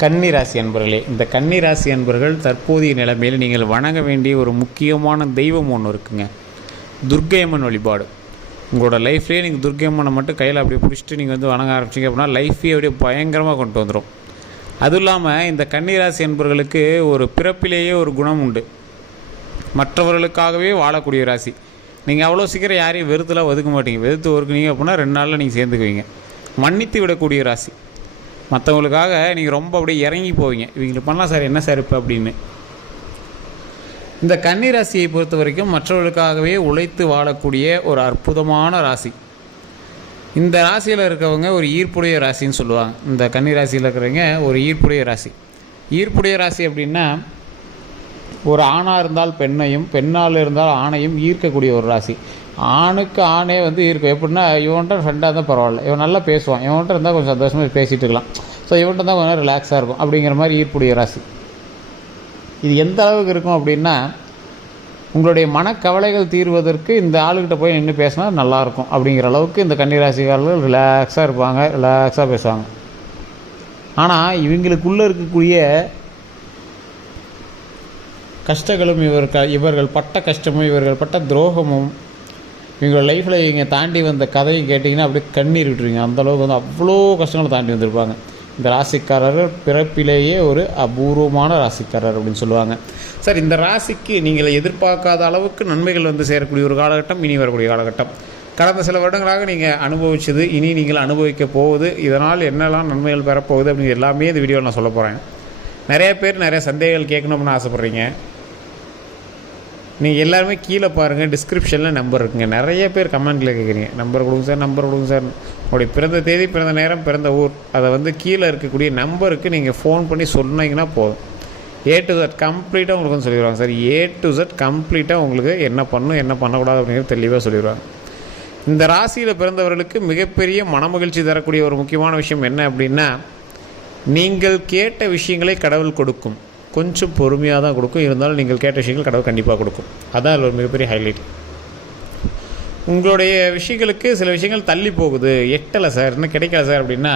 கன்னி ராசி அன்பர்களே இந்த கன்னி ராசி அன்பர்கள் தற்போதைய நிலைமையில் நீங்கள் வணங்க வேண்டிய ஒரு முக்கியமான தெய்வம் ஒன்று இருக்குங்க. துர்க்கையம்மன் வழிபாடு. உங்களோட லைஃப்லேயே நீங்கள் துர்க்கையம்மனை மட்டும் கையில் அப்படியே பிடிச்சிட்டு நீங்கள் வந்து வணங்க ஆரம்பிச்சிங்க அப்படின்னா லைஃபே அப்படியே பயங்கரமாக கொண்டு வந்துடும் அதுவும் இல்லாமல் இந்த கன்னிராசி அன்பர்களுக்கு ஒரு பிறப்பிலேயே ஒரு குணம் உண்டு. மற்றவர்களுக்காகவே வாழக்கூடிய ராசி. நீங்கள் அவ்வளோ சீக்கிரம் யாரையும் வெறுத்துலாம் ஒதுக்க மாட்டீங்க. வெறுத்து ஒதுக்குனீங்க அப்படின்னா ரெண்டு நாளில் நீங்கள் சேர்ந்துக்குவீங்க. மன்னித்து விடக்கூடிய ராசி. மற்றவங்களுக்காக நீங்கள் ரொம்ப அப்படியே இறங்கி போவீங்க. இவங்களுக்கு பண்ணலாம் சார் என்ன சார் இப்போ அப்படின்னு. இந்த கன்னி ராசியை பொறுத்த வரைக்கும் மற்றவர்களுக்காகவே உழைத்து வாழக்கூடிய ஒரு அற்புதமான ராசி. இந்த ராசியில் இருக்கவங்க ஒரு ஈர்ப்புடைய ராசின்னு சொல்லுவாங்க. இந்த கன்னி ராசியில் இருக்கிறவங்க ஒரு ஈர்ப்புடைய ராசி. ஈர்ப்புடைய ராசி அப்படின்னா ஒரு ஆணாக இருந்தால் பெண்ணையும் பெண்ணால் இருந்தால் ஆணையும் ஈர்க்கக்கூடிய ஒரு ராசி. ஆணுக்கு ஆணே வந்து இருக்கும். எப்படின்னா இவன்கிட்ட ஃப்ரெண்டாக இருந்தால் பரவாயில்ல. இவன் நல்லா பேசுவான். இவன்கிட்ட இருந்தால் கொஞ்சம் சந்தோஷமாக பேசிகிட்டு இருக்கலாம். ஸோ இவன்கிட்ட தான் கொஞ்சம் ரிலாக்ஸாக இருக்கும். அப்படிங்கிற மாதிரி ஈர்ப்புடைய ராசி. இது எந்த அளவுக்கு இருக்கும் அப்படின்னா உங்களுடைய மனக்கவலைகள் தீர்வதற்கு இந்த ஆளுகிட்ட போய் நின்று பேசினா நல்லாயிருக்கும் அப்படிங்கிற அளவுக்கு இந்த கன்னிராசிக்காரர்கள் ரிலாக்ஸாக இருப்பாங்க. ரிலாக்ஸாக பேசுவாங்க. ஆனால் இவங்களுக்குள்ளே இருக்கக்கூடிய கஷ்டங்களும் இவர்கள் இவர்கள் பட்ட கஷ்டமும் இவர்கள் பட்ட துரோகமும் இவங்க லைஃப்பில் இவங்க தாண்டி வந்த கதையும் கேட்டிங்கன்னா அப்படியே கண்ணீர் விட்டுருவீங்க. அந்தளவுக்கு வந்து அவ்வளோ கஷ்டங்களை தாண்டி வந்திருப்பாங்க. இந்த ராசிக்காரர்கள் பிறப்பிலேயே ஒரு அபூர்வமான ராசிக்காரர் அப்படின்னு சொல்லுவாங்க. சார் இந்த ராசிக்கு நீங்கள் எதிர்பார்க்காத அளவுக்கு நன்மைகள் வந்து சேரக்கூடிய ஒரு காலகட்டம் இனி வரக்கூடிய காலகட்டம். கடந்த சில வருடங்களாக நீங்கள் அனுபவிச்சது இனி நீங்கள் அனுபவிக்க போகுது இதனால் என்னெல்லாம் நன்மைகள் பெறப்போகுது அப்படிங்கிற எல்லாமே இந்த வீடியோவில் நான் சொல்ல போகிறேன் நிறைய பேர் நிறைய சந்தேகங்கள் கேட்கணும்னு ஆசைப்பட்றீங்க. நீங்கள் எல்லாருமே கீழே பாருங்கள் டிஸ்கிரிப்ஷனில் நம்பர் இருக்குங்க. நிறைய பேர் கமெண்ட்டில் கேட்குறீங்க நம்பர் கொடுங்க சார் நம்பர் கொடுங்க சார் உங்களுடைய பிறந்த தேதி பிறந்த நேரம் பிறந்த ஊர் அதை வந்து கீழே இருக்கக்கூடிய நம்பருக்கு நீங்கள் ஃபோன் பண்ணி சொன்னீங்கன்னா போதும். ஏ டு ஜட் கம்ப்ளீட்டாக உங்களுக்கு வந்து சொல்லிடுவாங்க சார் ஏ டு ஜட் கம்ப்ளீட்டாக உங்களுக்கு என்ன பண்ணணும் என்ன பண்ணக்கூடாது அப்படிங்கிறது தெளிவாக சொல்லிடுவாங்க. இந்த ராசியில் பிறந்தவர்களுக்கு மிகப்பெரிய மனமகிழ்ச்சி தரக்கூடிய ஒரு முக்கியமான விஷயம் என்ன அப்படின்னா நீங்கள் கேட்ட விஷயங்களை கடவுள் கொடுக்கும். கொஞ்சம் பொறுமையாக தான் கொடுக்கும். இருந்தாலும் நீங்கள் கேட்ட விஷயங்கள் கடவுள் கண்டிப்பாக கொடுக்கும். அதான் அதில் ஒரு மிகப்பெரிய ஹைலைட் உங்களுடைய விஷயங்களுக்கு சில விஷயங்கள் தள்ளி போகுது. எட்டலை சார் இன்னும் கிடைக்கல சார் அப்படின்னா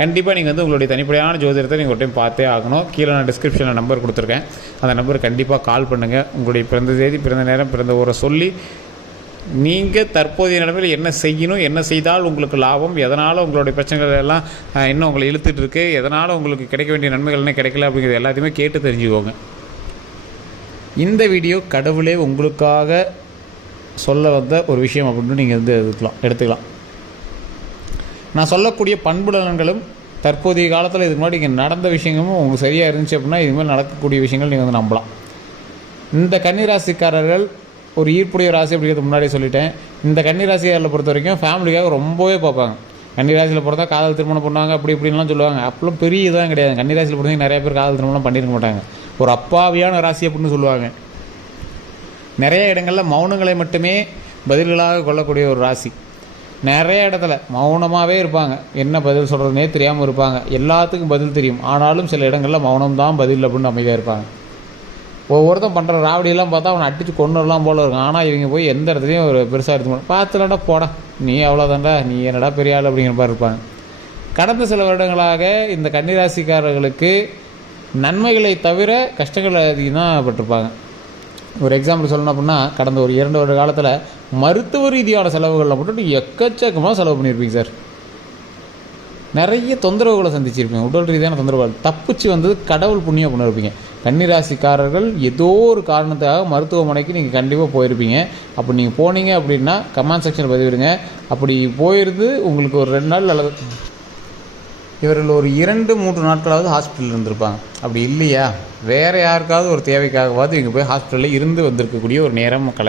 கண்டிப்பாக நீங்கள் வந்து உங்களுடைய தனிப்படையான ஜோதிடத்தை நீங்கள் ஒரு டைம் பார்த்தே ஆகணும். கீழே நான் டிஸ்கிரிப்ஷனில் நம்பர் கொடுத்துருக்கேன். அந்த நம்பருக்கு கண்டிப்பாக கால் பண்ணுங்கள் உங்களுடைய பிறந்த தேதி பிறந்த நேரம் பிறந்த ஊரை சொல்லி நீங்கள் தற்போதைய நிலைமையில் என்ன செய்யணும் என்ன செய்தால் உங்களுக்கு லாபம் எதனால் உங்களுடைய பிரச்சனைகள் எல்லாம் இன்னும் உங்களை இழுத்துட்டு இருக்கு எதனால் உங்களுக்கு கிடைக்க வேண்டிய நன்மைகள் என்ன கிடைக்கல அப்படிங்கிறது எல்லாத்தையுமே கேட்டு தெரிஞ்சுக்கோங்க. இந்த வீடியோ கடவுளே உங்களுக்காக சொல்ல வந்த ஒரு விஷயம் அப்படின்னு நீங்கள் வந்து எடுத்துக்கலாம் எடுத்துக்கலாம். நான் சொல்லக்கூடிய பண்புடலன்களும் தற்போதைய காலத்தில் இதுக்கு முன்னாடி இங்கே நடந்த விஷயங்களும் உங்களுக்கு சரியாக இருந்துச்சு அப்படின்னா இதுமாதிரி நடக்கக்கூடிய விஷயங்கள் நீங்கள் வந்து நம்பலாம். இந்த கன்னிராசிக்காரர்கள் ஒரு ஈர்ப்புடைய ராசி அப்படிங்கிறது முன்னாடியே சொல்லிட்டேன். இந்த கன்னி ராசியாரில் பொறுத்த வரைக்கும் ஃபேமிலிக்காக ரொம்பவே பார்ப்பாங்க. கன்னிராசியில் பிறந்தா காதல் திருமணம் பண்ணுவாங்க அப்படி இப்படின்லாம் சொல்லுவாங்க. அப்பெல்லாம் பெரிய இதான் கிடையாது. கன்னிராசியில் பிறந்தவங்க நிறைய பேர் காதல் திருமணம் பண்ணியிருக்க மாட்டாங்க. ஒரு அப்பாவியான ராசி அப்படின்னு சொல்லுவாங்க. நிறைய இடங்களில் மௌனங்களை மட்டுமே பதில்களாக கொள்ளக்கூடிய ஒரு ராசி. நிறைய இடத்துல மௌனமாகவே இருப்பாங்க. என்ன பதில் சொல்கிறதுனே தெரியாமல் இருப்பாங்க. எல்லாத்துக்கும் பதில் தெரியும். ஆனாலும் சில இடங்களில் மௌனம் தான் பதில் அப்படின்னு அமைதியாக இருப்பாங்க. ஒவ்வொருத்தன் பண்ணுற ராவடியெல்லாம் பார்த்தா அவனை அடித்து கொண்டுலாம் போல இருக்கும். ஆனால் இவங்க போய் எந்த இடத்துலையும் ஒரு பெருசாக எடுத்து மாட்டாங்க பார்த்துலடா போடா. நீ அவ்வளோதான்டா நீ என்னடா பெரிய ஆள்? அப்படிங்கிற மாதிரி இருப்பாங்க. கடந்த சில வருடங்களாக இந்த கன்னிராசிக்காரர்களுக்கு நன்மைகளை தவிர கஷ்டங்கள் அதிகம் பட்டிருப்பாங்க ஒரு எக்ஸாம்பிள் சொல்லணும் அப்படின்னா கடந்த ஒரு இரண்டு வருட காலத்தில் மருத்துவ ரீதியான செலவுகளில் மட்டும் எக்கச்சக்கமாக செலவு பண்ணியிருப்பீங்க சார். நிறைய தொந்தரவுகளை சந்திச்சிருப்பீங்க. உடல் ரீதியான தொந்தரவுகள். தப்பிச்சு வந்தது கடவுள் புண்ணியம் பண்ணிருப்பீங்க கன்னிராசிக்காரர்கள் ஏதோ ஒரு காரணத்துக்காக மருத்துவமனைக்கு நீங்கள் கண்டிப்பாக போயிருப்பீங்க. அப்போ நீங்கள் போனீங்க அப்படின்னா கமெண்ட் செக்ஷனில் பதிவிடுங்க. அப்படி போயிருந்து உங்களுக்கு ஒரு ரெண்டு நாள் அல்லது இவர்கள் ஒரு இரண்டு மூன்று நாட்களாவது ஹாஸ்பிட்டலில் இருந்திருப்பாங்க. அப்படி இல்லையா? வேறு யாருக்காவது ஒரு தேவைக்காகவாவது இங்கே போய் ஹாஸ்பிட்டலில் இருந்து வந்திருக்கக்கூடிய ஒரு நேரம் கல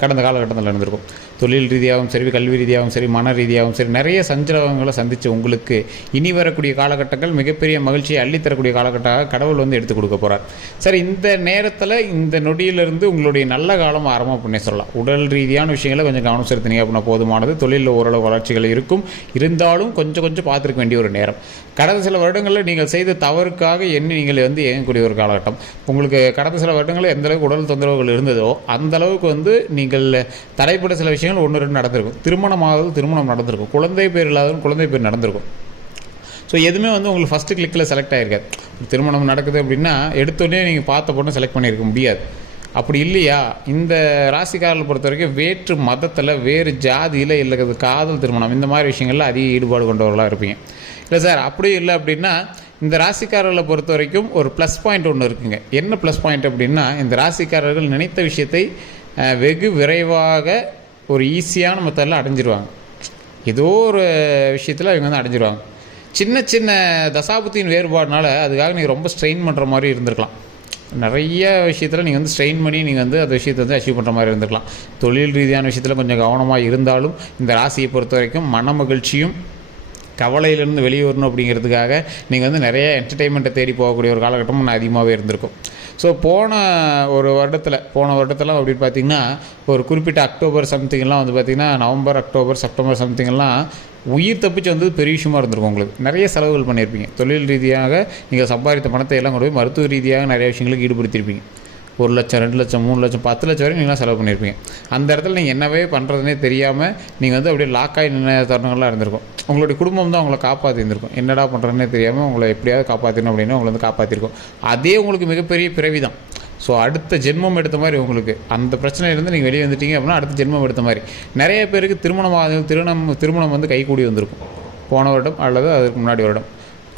கடந்த காலகட்டத்தில் இருந்திருக்கும் தொழில் ரீதியாகவும் சரி கல்வி ரீதியாகவும் சரி மன ரீதியாகவும் சரி நிறைய சஞ்சலங்களை சந்தித்து உங்களுக்கு இனி வரக்கூடிய காலகட்டங்கள் மிகப்பெரிய மகிழ்ச்சியை அள்ளித்தரக்கூடிய காலகட்டமாக கடவுள் வந்து எடுத்து கொடுக்க போகிறார் சரி இந்த நேரத்தில் இந்த நொடியிலிருந்து உங்களுடைய நல்ல காலம் ஆரம்பம் பண்ணி சொல்லலாம். உடல் ரீதியான விஷயங்களை கொஞ்சம் கவனம் செலுத்தினீங்க அப்படின்னா போதுமானது. தொழிலில் ஓரளவு வளர்ச்சிகள் இருக்கும். இருந்தாலும் கொஞ்சம் கொஞ்சம் பார்த்துருக்க வேண்டிய ஒரு நேரம். கடந்த சில வருடங்களில் நீங்கள் செய்த தவறுக்காக எண்ணி நீங்கள் வந்து இயங்கக்கூடிய ஒரு காலகட்டம். உங்களுக்கு கடந்த சில வருடங்களில் எந்த அளவுக்கு உடல் தொந்தரவுகள் இருந்ததோ அந்த அளவுக்கு வந்து நீங்கள் தடைப்பட்ட சில விஷயங்கள் ஒன்று ரெண்டு நடந்திருக்கும். திருமணமாவது திருமணம் நடந்திருக்கும். குழந்தை பேர் இல்லாதவங்க குழந்தை பேர் நடந்திருக்கும். ஸோ எதுவுமே வந்து உங்களுக்கு ஃபஸ்ட்டு கிளிக்கில் செலக்ட் ஆகிருக்காது திருமணம் நடக்குது அப்படின்னா எடுத்தோடனே நீங்கள் பார்த்த பொண்ணை செலக்ட் பண்ணியிருக்க முடியாது. அப்படி இல்லையா? இந்த ராசிக்காரர்களை பொறுத்த வரைக்கும் வேற்று மதத்தில் வேறு ஜாதியில் இல்லை காதல் திருமணம். இந்த மாதிரி விஷயங்களில் அதிக ஈடுபாடு கொண்டவர்களாக இருப்பீங்க. இல்லை சார் அப்படி இல்லை அப்படின்னா இந்த ராசிக்காரர்களை பொறுத்த வரைக்கும் ஒரு ப்ளஸ் பாயிண்ட் ஒன்று இருக்குங்க. என்ன ப்ளஸ் பாயிண்ட் அப்படின்னா இந்த ராசிக்காரர்கள் நினைத்த விஷயத்தை வெகு விரைவாக ஒரு ஈஸியான மெத்தடில் அடைஞ்சிருவாங்க. ஏதோ ஒரு விஷயத்தில் இவங்க வந்து அடைஞ்சிருவாங்க. சின்ன சின்ன தசாபுத்தியின் வேறுபாடுனால அதுக்காக நீங்கள் ரொம்ப ஸ்ட்ரெயின் பண்ணுற மாதிரி இருந்திருக்கலாம். நிறைய விஷயத்தில் நீங்கள் வந்து ஸ்ட்ரெயின் பண்ணி நீங்கள் வந்து அந்த விஷயத்தை வந்து அச்சீவ் பண்ணுற மாதிரி இருந்திருக்கலாம் தொழில் ரீதியான விஷயத்தில் கொஞ்சம் கவனமாக இருந்தாலும் இந்த ராசியை பொறுத்த வரைக்கும் மன மகிழ்ச்சியும் கவலையிலேருந்து வெளியே வரணும் அப்படிங்கிறதுக்காக நீங்கள் வந்து நிறைய என்டர்டெயின்மெண்ட்டை தேடி போகக்கூடிய ஒரு காலகட்டமும் நான் அதிகமாகவே இருந்திருக்கும். ஸோ போன ஒரு வருடத்தில் போன வருடத்தில் அப்படின்னு பார்த்தீங்கன்னா ஒரு குறிப்பிட்ட அக்டோபர் சம்திங்லாம் வந்து பார்த்திங்கன்னா நவம்பர் அக்டோபர் செப்டம்பர் சம்திங்லாம் உயிர் தப்பிச்சு வந்து பெரிய விஷயமா இருந்திருக்கும் உங்களுக்கு. நிறைய செலவுகள் பண்ணியிருப்பீங்க. தொழில் ரீதியாக நீங்கள் சம்பாதித்த பணத்தை எல்லாம் கொண்டு போய் மருத்துவ ரீதியாக நிறைய விஷயங்களுக்கு ஈடுபடுத்தியிருப்பீங்க. ஒரு லட்சம் ரெண்டு லட்சம் மூணு லட்சம் பத்து லட்சம் வரைக்கும் நீங்களாம் செலவு பண்ணியிருப்பீங்க. அந்த இடத்துல நீங்கள் என்னவே பண்ணுறதுனே தெரியாமல் நீங்கள் வந்து அப்படியே லாக் ஆகி நின்ன தருணங்கள்லாம் இருந்திருக்கும். உங்களுடைய குடும்பம் தான் உங்களை காப்பாற்றி இருந்திருக்கும் என்னடா பண்ணுறதுனே தெரியாமல் உங்களை எப்படியாவது காப்பாற்றணும் அப்படின்னு உங்களை வந்து காப்பாற்றிருக்கும் அதே உங்களுக்கு மிகப்பெரிய பிறவி தான். ஸோ அடுத்த ஜென்மம் எடுத்த மாதிரி உங்களுக்கு. அந்த பிரச்சனையிலேருந்து நீங்கள் வெளியே வந்துட்டீங்க அப்படின்னா அடுத்த ஜென்மம் எடுத்த மாதிரி. நிறைய பேருக்கு திருமணம் திருமணம் திருமணம் வந்து கைகூடி வந்திருக்கும். போன வருடம் அல்லது அதுக்கு முன்னாடி வருடம்.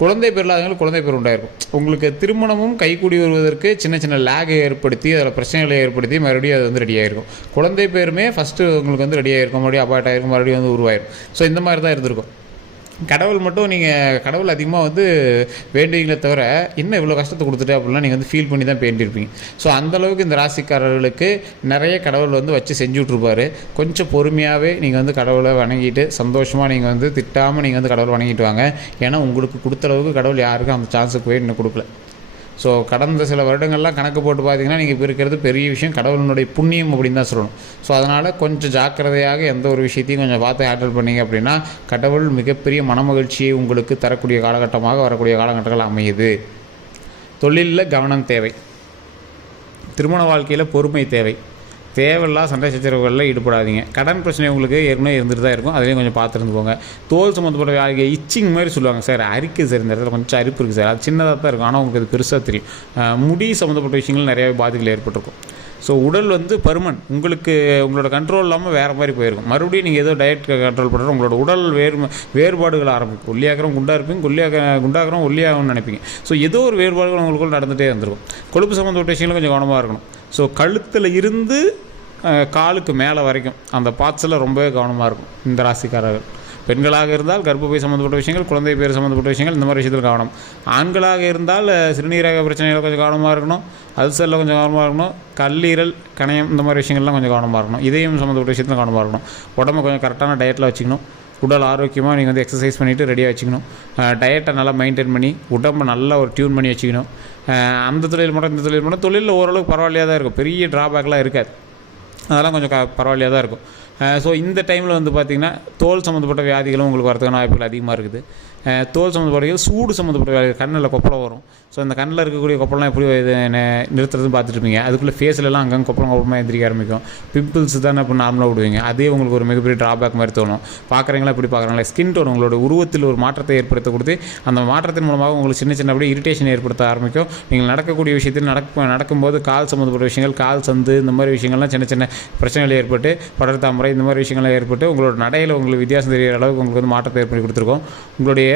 குழந்தை பேர் இல்லாதவங்களுக்கு குழந்தை பேர் உண்டாயிருக்கும் உங்களுக்கு திருமணமும் கைகூடி வருவதற்கு சின்ன சின்ன லேகை ஏற்படுத்தி அதில் பிரச்சனைகளை ஏற்படுத்தி மறுபடியும் அது வந்து ரெடியாகிருக்கும் குழந்தை பேருமே ஃபஸ்ட்டு உங்களுக்கு வந்து ரெடியாகிருக்கும் மறுபடியும் அபார்ட் ஆயிருக்கும். மறுபடியும் வந்து உருவாயிருக்கும் ஸோ இந்த மாதிரி தான் இருந்திருக்கும். கடவுள் மட்டும் நீங்கள் கடவுள் அதிகமாக வந்து வேண்டுவீங்களே தவிர இன்னும் இவ்வளோ கஷ்டத்தை கொடுத்துட்டு அப்படிலாம் நீங்கள் வந்து ஃபீல் பண்ணி தான் பேண்டிருப்பீங்க ஸோ அந்தளவுக்கு இந்த ராசிக்காரர்களுக்கு நிறைய கடவுள் வந்து வச்சு செஞ்சு விட்ருப்பாரு கொஞ்சம் பொறுமையாகவே நீங்கள் வந்து கடவுளை வணங்கிட்டு சந்தோஷமாக நீங்கள் வந்து திட்டாமல் நீங்கள் வந்து கடவுளை வணங்கிட்டு வாங்க. ஏன்னா உங்களுக்கு கொடுத்த அளவுக்கு கடவுள் யாருக்கும் அந்த சான்ஸுக்கு போய் இன்னும் கொடுக்கல. ஸோ கடந்த சில வருடங்கள்லாம் கணக்கு போட்டு பார்த்தீங்கன்னா நீங்கள் இப்போ இருக்கிறது பெரிய விஷயம். கடவுளினுடைய புண்ணியம் அப்படின்னு தான் சொல்லணும். ஸோ அதனால் கொஞ்சம் ஜாக்கிரதையாக எந்த ஒரு விஷயத்தையும் கொஞ்சம் பார்த்து ஹேண்டில் பண்ணீங்க அப்படின்னா கடவுள் மிகப்பெரிய மனமகிழ்ச்சியை உங்களுக்கு தரக்கூடிய காலகட்டமாக வரக்கூடிய காலகட்டங்கள் அமையுது. தொழிலில் கவனம் தேவை. திருமண வாழ்க்கையில் பொறுமை தேவை. தேவையில்லா சண்டை சச்சரவுகளில் ஈடுபடாதீங்க. கடன் பிரச்சனை உங்களுக்கு ஏற்கனவே இருந்துட்டு தான் இருக்கும். அதுலேயும் கொஞ்சம் பார்த்துருந்துக்கோங்க. தோல் சம்மந்தப்பட்ட வேலைக்கு இச்சிங் மாதிரி சொல்லுவாங்க சார். அரிக்குது சார். இந்த இடத்துல கொஞ்சம் அரிப்பு இருக்குது சார். அது சின்னதாக தான் இருக்கும். ஆனால் உங்களுக்கு அது பெருசாக தெரியும். முடி சம்மந்தப்பட்ட விஷயங்கள் நிறையவே பாதிப்புகள் ஏற்பட்டிருக்கும். ஸோ உடல் வந்து பருமன் உங்களுக்கு உங்களோட கண்ட்ரோல் இல்லாமல் வேறு மாதிரி போயிருக்கும். மறுபடியும் நீங்கள் ஏதோ டயட் கண்ட்ரோல் பண்ணுறோம் உங்களோட உடல் வேறு வேறுபாடுகள் ஆரம்பிக்கும். ஒல்லியாகிறோம் குண்டாக இருப்பீங்க கொல்லியாக குண்டாகிறோம் ஒல்லியாகும்னு நினைப்பீங்க. ஸோ ஏதோ ஒரு வேறுபாடுகள் உங்களுக்குள் நடந்துகிட்டே இருந்திருக்கும் கொழுப்பு சம்மந்தப்பட்ட விஷயங்களும் கொஞ்சம் கவனமாக இருக்கணும். ஸோ கழுத்தில் இருந்து காலுக்கு மேலே வரைக்கும் அந்த பார்ட்ஸில் ரொம்பவே கவனமாக இருக்கும் இந்த ராசிக்காரர்கள். பெண்களாக இருந்தால் கர்ப்பப்பை சம்மந்தப்பட்ட விஷயங்கள் குழந்தை பேர் சம்மந்தப்பட்ட விஷயங்கள் இந்த மாதிரி விஷயத்தில் கவனம். ஆண்களாக இருந்தால் சிறுநீரக பிரச்சனைகள் கொஞ்சம் கவனமாக இருக்கணும் அல்சரில் கொஞ்சம் கவனமாக இருக்கணும் கல்லீரல் கணையம் இந்த மாதிரி விஷயங்கள்லாம் கொஞ்சம் கவனமாக இருக்கணும். இதையும் சம்மந்தப்பட்ட விஷயத்தில் கவனமாக இருக்கணும். உடம்பை கொஞ்சம் கரெக்டான டயட்டில் வச்சுக்கணும். உடல் ஆரோக்கியமாக நீங்கள் வந்து எக்ஸசைஸ் பண்ணிவிட்டு ரெடியாக வச்சுக்கணும். டயட்டை நல்லா மெயின்டைன் பண்ணி உடம்பை நல்லா ஒரு டியூன் பண்ணி வச்சுக்கணும். அந்த தொழில் மட்டும் இந்த தொழில் மட்டும் தொழிலில் ஓரளவுக்கு பரவாயில்லையாக தான் இருக்கும். பெரிய ட்ராபேக்லாம் இருக்காது. அதெல்லாம் கொஞ்சம் க பரவாயில்லையாக தான் இருக்கும். ஸோ இந்த டைமில் வந்து பார்த்திங்கன்னா தோல் சம்மந்தப்பட்ட வியாதிகளும் உங்களுக்கு வரதுக்கான வாய்ப்புகள் அதிகமாக இருக்குது. தோல் சம்மந்தப்பட்ட சூடு சம்மந்தப்பட்ட வியாதிகள் கண்ணில் கொப்பளம் வரும். ஸோ அந்த கண்ணில் இருக்கக்கூடிய கொப்பளம் எப்படி நிறுத்துறதுன்னு பார்த்துட்ருப்பீங்க. அதுக்குள்ளே ஃபேஸ்லலாம் அங்கங்கே கொப்பளம் கொப்பளமாக எந்திரிக்க ஆரம்பிக்கும். பிம்பிள்ஸ் தானே இப்போ நார்மலாக விடுவீங்க. அதே உங்களுக்கு ஒரு மிகப்பெரிய ட்ராபேக் மாதிரி தோணும். பார்க்குறீங்களா எப்படி பார்க்குறாங்களா? ஸ்கின் டோன் உங்களோட உருவத்தில் ஒரு மாற்றத்தை ஏற்படுத்த கொடுத்து அந்த மாற்றத்தின் மூலமாக உங்களுக்கு சின்ன சின்ன அப்படியே இரிட்டேஷன் ஏற்படுத்த ஆரம்பிக்கும். நீங்கள் நடக்கக்கூடிய விஷயத்தில் நடக்க நடக்கும்போது கால் சம்மந்தப்பட்ட விஷயங்கள் கால் சந்து இந்த மாதிரி விஷயங்கள்லாம் சின்ன சின்ன பிரச்சனைகள் ஏற்பட்டு படர் தாமரை இந்த மாதிரி விஷயங்கள்லாம் ஏற்பட்டு உங்களோட நடையில் உங்களுக்கு வித்தியாசம் தெரிகிற அளவுக்கு உங்களுக்கு வந்து மாற்றத்தை ஏற்படுத்தி கொடுத்துருக்கோம். உங்களுடைய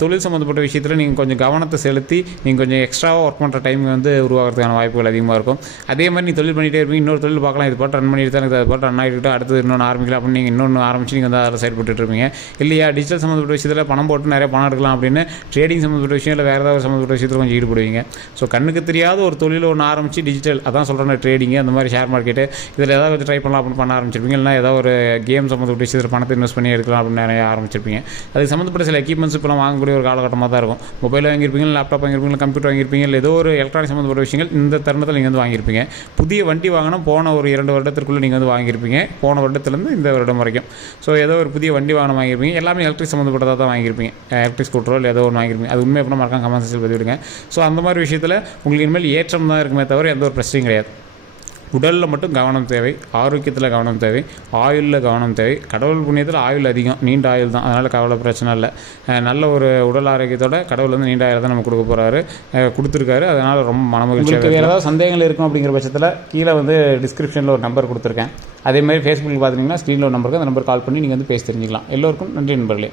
தொழில் சம்மந்தப்பட்ட விஷயத்தில் நீங்கள் கொஞ்சம் கவனத்தை செலுத்தி நீங்கள் கொஞ்சம் எக்ஸ்ட்ராவாக ஒர்க் பண்ணுற டைம் வந்து உருவாகிறதுக்கான வாய்ப்புகள் அதிகமாக இருக்கும். அதே மாதிரி நீ தொழில் பண்ணிகிட்டே இருப்பீங்க இன்னொரு தொழில் பார்க்கலாம். இது பாட்டு ரன் பண்ணிட்டு தான் அது பாட்டு ரன் ஆகிட்டு அடுத்து இன்னொன்று ஆரம்பிக்கலாம் அப்படின்னு நீங்கள் இன்னொன்று ஆரம்பிச்சு நீங்கள் வந்து அதில் செயல்பட்டு இருப்பீங்க. இல்லையா டிஜிட்டல் சம்மந்தப்பட்ட விஷயத்தில் பணம் போட்டு நிறைய பணம் எடுக்கலாம் அப்படின்னு ட்ரேடிங் சம்மந்தப்பட்ட விஷயம் இல்லை வேறு ஏதாவது சம்மந்தப்பட்ட விஷயத்தில் கொஞ்சம் ஈடுபடுவீங்க. ஸோ கண்ணுக்கு தெரியாத ஒரு தொழில் ஒன்று ஆரம்பிச்சு டிஜிட்டல் அதான் சொல்கிறேன் ட்ரேடிங்கு அந்த மாதிரி ஷேர் மார்க்கெட்டு இதில் ஏதாவது கொஞ்சம் ட்ரை பண்ணலாம் அப்படின்னு பண்ண ஆரம்பிச்சிருப்பீங்க. இல்லைனா ஏதாவது ஒரு கேம் சம்மந்தப்பட்ட விஷயத்தில் பணத்தை இன்வெஸ்ட் பண்ணி எடுக்கலாம் அப்படின்னு நிறைய ஆரம்பிச்சிருப்பீங்க. அதுக்கு சம்மந்தப்பட்ட சில எக்யூப்மெண்ட்ஸ் இப்போலாம் வாங்கக்கூடிய ஒரு காலகட்டமாக தான் இருக்கும். மொபைல் வாங்கியிருப்பீங்க லேப்டாப் வாங்கியிருப்பீங்க கம்ப்யூட்டர் வாங்கியிருப்பீங்க இல்லை ஏதோ ஒரு எலக்ட்ரானிக் சம்மந்தப்பட்ட விஷயங்கள் இந்த தருணத்தில் நீங்கள் வந்து வாங்கியிருப்பீங்க. புதிய வண்டி வாங்கினா போன ஒரு இரண்டு வருடத்திற்குள்ளே நீங்கள் வந்து வாங்கியிருப்பீங்க. போன வருடத்துலேருந்து இந்த வருடம் வரைக்கும். ஸோ ஏதோ ஒரு புதிய வண்டி வாகனம் வாங்கியிருப்பீங்க. எல்லாமே எலக்ட்ரிக் சம்மந்தப்பட்டதாக தான் வாங்கியிருப்பீங்க. எலக்ட்ரிக் ஸ்கூட்டரோ இல்லை ஏதோ ஒன்று வாங்கியிருப்பீங்க. அது உண்மை எப்படின்னா மறக்காம கமெண்ட் பதிவிடுங்க. ஸோ அந்த மாதிரி விஷயத்தில் உங்களுக்கு இனிமேல் ஏற்றம் தான் இருக்குமே தவிர எந்த ஒரு பிரச்சனையும் கிடையாது. உடலில் மட்டும் கவனம் தேவை ஆரோக்கியத்தில் கவனம் தேவை ஆயுளில் கவனம் தேவை. கடவுள் புண்ணியத்தில் ஆயுள் அதிகம் நீண்ட ஆயுள் தான். அதனால் கவலை பிரச்சனை இல்லை. நல்ல ஒரு உடல் ஆரோக்கியத்தோட கடவுள் வந்து நீண்ட ஆயுள் தான் நம்ம கொடுக்க போகிறாரு கொடுத்துருக்காரு. அதனால் ரொம்ப மனமகிழ்ச்சியாக வேறு ஏதாவது சந்தேகங்கள் இருக்கும் அப்படிங்கிற பட்சத்தில் கீழே வந்து டிஸ்கிரிப்ஷனில் ஒரு நம்பர் கொடுத்துருக்கேன். அதே மாதிரி ஃபேஸ்புக்கில் பார்த்தீங்கன்னா ஸ்க்ரீனில் ஒரு நம்பருக்கு அந்த நம்பர் கால் பண்ணி நீங்கள் வந்து பேசி தெரிஞ்சுக்கலாம். எல்லோருக்கும் நன்றி நண்பர்களே.